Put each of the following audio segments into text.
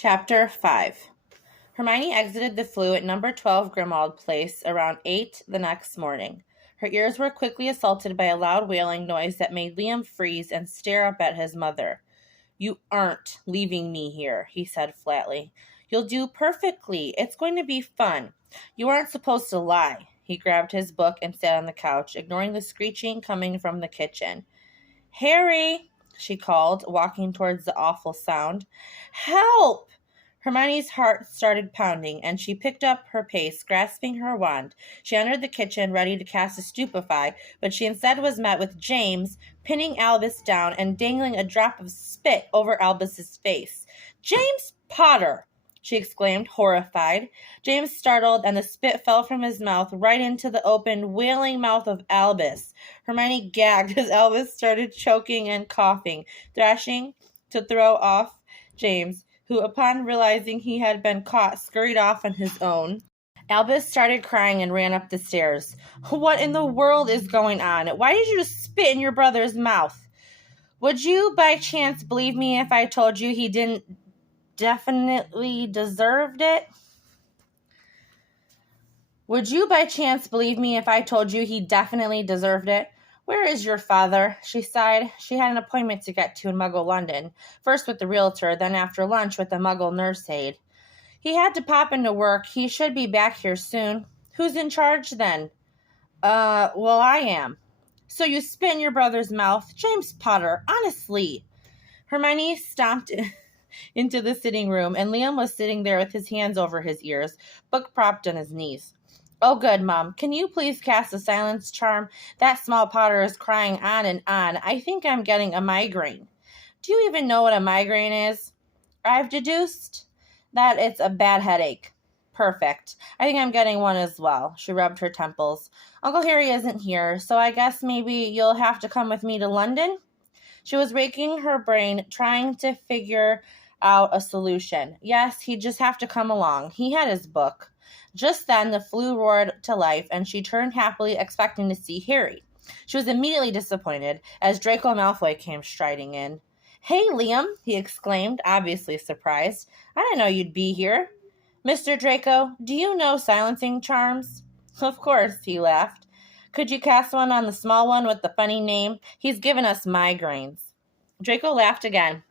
Chapter 5. Hermione exited the flue at number 12 Grimmauld Place around 8 the next morning. Her ears were quickly assaulted by a loud wailing noise that made Liam freeze and stare up at his mother. "You aren't leaving me here," he said flatly. "You'll do perfectly. It's going to be fun. You aren't supposed to lie." He grabbed his book and sat on the couch, ignoring the screeching coming from the kitchen. "Harry," she called, walking towards the awful sound. "Help!" Hermione's heart started pounding, and she picked up her pace, grasping her wand. She entered the kitchen, ready to cast a stupefy, but she instead was met with James pinning Albus down and dangling a drop of spit over Albus's face. "James Potter!" she exclaimed, horrified. James startled, and the spit fell from his mouth right into the open, wailing mouth of Albus. Hermione gagged as Albus started choking and coughing, thrashing to throw off James, who, upon realizing he had been caught, scurried off on his own. Albus started crying and ran up the stairs. "What in the world is going on? Why did you just spit in your brother's mouth? Would you by chance believe me if I told you he didn't definitely deserved it? Would you by chance believe me if I told you he definitely deserved it? Where is your father?" She sighed. She had an appointment to get to in Muggle London, first with the realtor, then after lunch with the Muggle nurse aide. He had to pop into work. He should be back here soon. "Who's in charge then?" Well, I am." "So you spit in your brother's mouth? James Potter, honestly." Hermione stomped into the sitting room, and Liam was sitting there with his hands over his ears, book propped on his knees. "Oh, good, Mom. Can you please cast a silence charm? That small Potter is crying on and on. I think I'm getting a migraine." "Do you even know what a migraine is?" "I've deduced that it's a bad headache." "Perfect. I think I'm getting one as well." She rubbed her temples. "Uncle Harry isn't here, so I guess maybe you'll have to come with me to London?" She was raking her brain, trying to figure out a solution. Yes, he'd just have to come along. He had his book. Just then, the flue roared to life, and she turned happily, expecting to see Harry. She was immediately disappointed as Draco Malfoy came striding in. "Hey, Liam," he exclaimed, obviously surprised. "I didn't know you'd be here." "Mr. Draco, do you know silencing charms?" "Of course," he laughed. "Could you cast one on the small one with the funny name? He's given us migraines." Draco laughed again.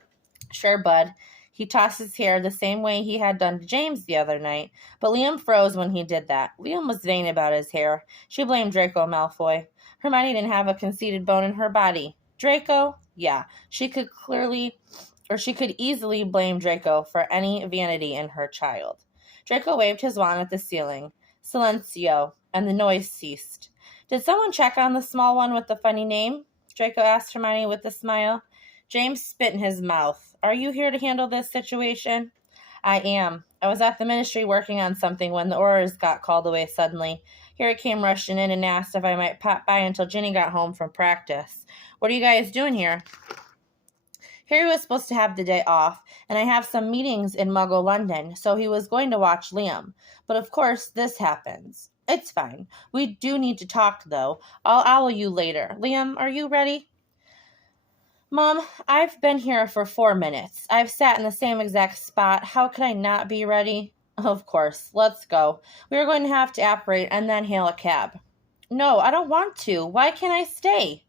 "Sure, bud." He tossed his hair the same way he had done to James the other night, but Liam froze when he did that. Liam was vain about his hair. She blamed Draco Malfoy. Hermione didn't have a conceited bone in her body. Draco? Yeah, she could easily blame Draco for any vanity in her child. Draco waved his wand at the ceiling. Silencio, and the noise ceased. "Did someone check on the small one with the funny name?" Draco asked Hermione with a smile. James spit in his mouth. "Are you here to handle this situation?" "I am. I was at the ministry working on something when the Aurors got called away suddenly. Harry came rushing in and asked if I might pop by until Ginny got home from practice." "What are you guys doing here?" "Harry was supposed to have the day off, and I have some meetings in Muggle London, so he was going to watch Liam. But of course, this happens. It's fine. We do need to talk, though. I'll owl you later. Liam, are you ready?" "Mom, I've been here for 4 minutes. I've sat in the same exact spot. How could I not be ready?" "Of course. Let's go. We are going to have to apparate and then hail a cab." "No, I don't want to. Why can't I stay?"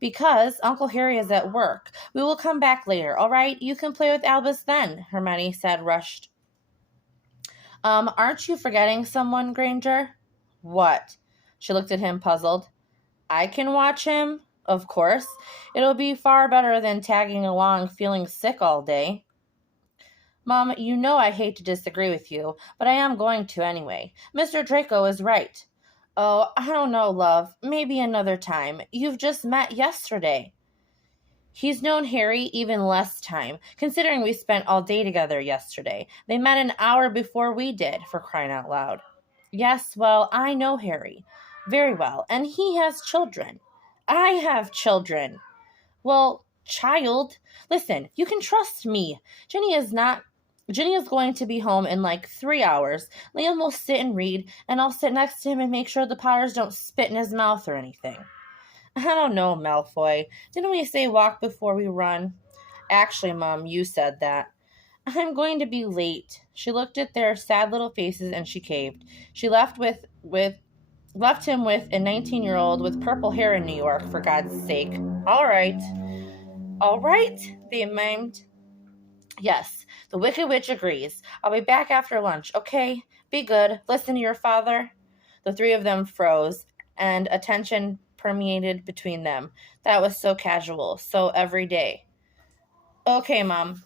"Because Uncle Harry is at work. We will come back later, all right? You can play with Albus then," Hermione said, rushed. Aren't you forgetting someone, Granger?" "What?" She looked at him, puzzled. "I can watch him? Of course. It'll be far better than tagging along feeling sick all day." "Mom, you know I hate to disagree with you, but I am going to anyway. Mr. Draco is right." "Oh, I don't know, love. Maybe another time. You've just met yesterday." "He's known Harry even less time, considering we spent all day together yesterday. They met an hour before we did, for crying out loud." "Yes, well, I know Harry very well, and he has children." "I have children." "Well, child, listen, you can trust me. Jenny is going to be home in like 3 hours. Liam will sit and read, and I'll sit next to him and make sure the Potters don't spit in his mouth or anything." "I don't know, Malfoy. Didn't we say walk before we run?" "Actually, Mom, you said that." I'm going to be late. She looked at their sad little faces and she caved. She left him with a 19-year-old with purple hair in New York, for God's sake. All right. All right, they mimed. Yes, the Wicked Witch agrees. I'll be back after lunch, okay? Be good. Listen to your father. The three of them froze, and a tension permeated between them. That was so casual, so everyday. Okay, Mom.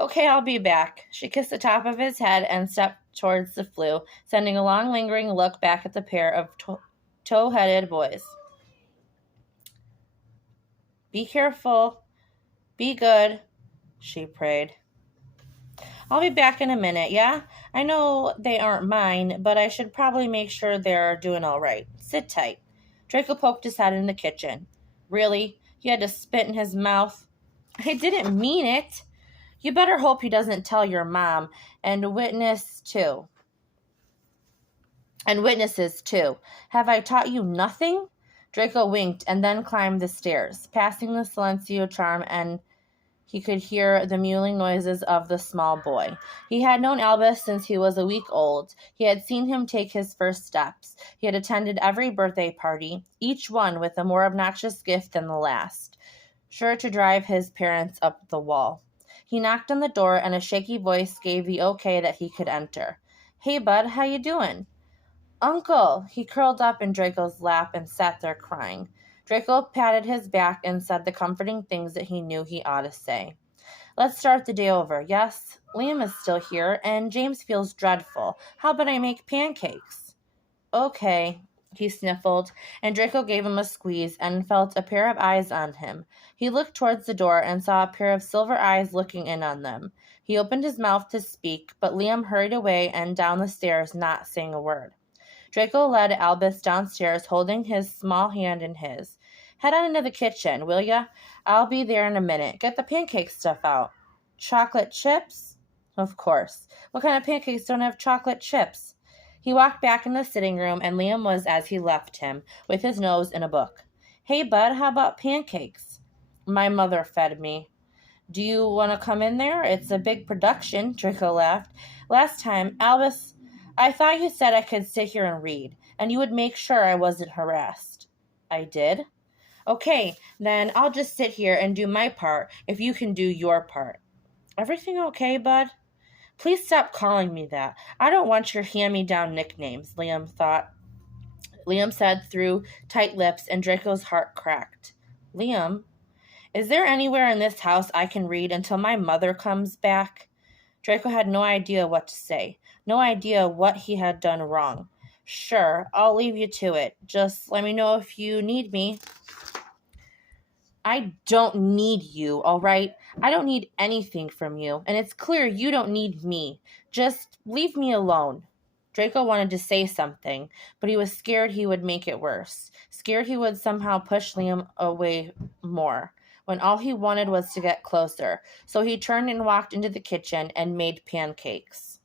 Okay, I'll be back. She kissed the top of his head and stepped towards the flue, sending a long, lingering look back at the pair of tow-headed boys. Be careful. Be good, she prayed. I'll be back in a minute, yeah? I know they aren't mine, but I should probably make sure they're doing all right. Sit tight. Draco poked his head in the kitchen. Really? You had to spit in his mouth? I didn't mean it. You better hope he doesn't tell your mom and witnesses too. Have I taught you nothing? Draco winked and then climbed the stairs, passing the silencio charm, and he could hear the mewling noises of the small boy. He had known Albus since he was a week old. He had seen him take his first steps. He had attended every birthday party, each one with a more obnoxious gift than the last, sure to drive his parents up the wall. He knocked on the door, and a shaky voice gave the okay that he could enter. Hey, bud, how you doing? Uncle! He curled up in Draco's lap and sat there crying. Draco patted his back and said the comforting things that he knew he ought to say. Let's start the day over, yes? Liam is still here, and James feels dreadful. How about I make pancakes? Okay, he sniffled, and Draco gave him a squeeze and felt a pair of eyes on him. He looked towards the door and saw a pair of silver eyes looking in on them. He opened his mouth to speak, but Liam hurried away and down the stairs, not saying a word. Draco led Albus downstairs, holding his small hand in his. Head on into the kitchen, will ya? I'll be there in a minute. Get the pancake stuff out. Chocolate chips? Of course. What kind of pancakes don't have chocolate chips? He walked back in the sitting room, and Liam was as he left him, with his nose in a book. Hey, bud, how about pancakes? My mother fed me. Do you want to come in there? It's a big production, Draco laughed. Last time, Albus, I thought you said I could sit here and read, and you would make sure I wasn't harassed. I did? Okay, then I'll just sit here and do my part if you can do your part. Everything okay, bud? Please stop calling me that. I don't want your hand-me-down nicknames, Liam said through tight lips, and Draco's heart cracked. Liam, is there anywhere in this house I can read until my mother comes back? Draco had no idea what to say, no idea what he had done wrong. Sure, I'll leave you to it. Just let me know if you need me. I don't need you, all right? I don't need anything from you, and it's clear you don't need me. Just leave me alone. Draco wanted to say something, but he was scared he would make it worse, scared he would somehow push Liam away more, when all he wanted was to get closer. So he turned and walked into the kitchen and made pancakes.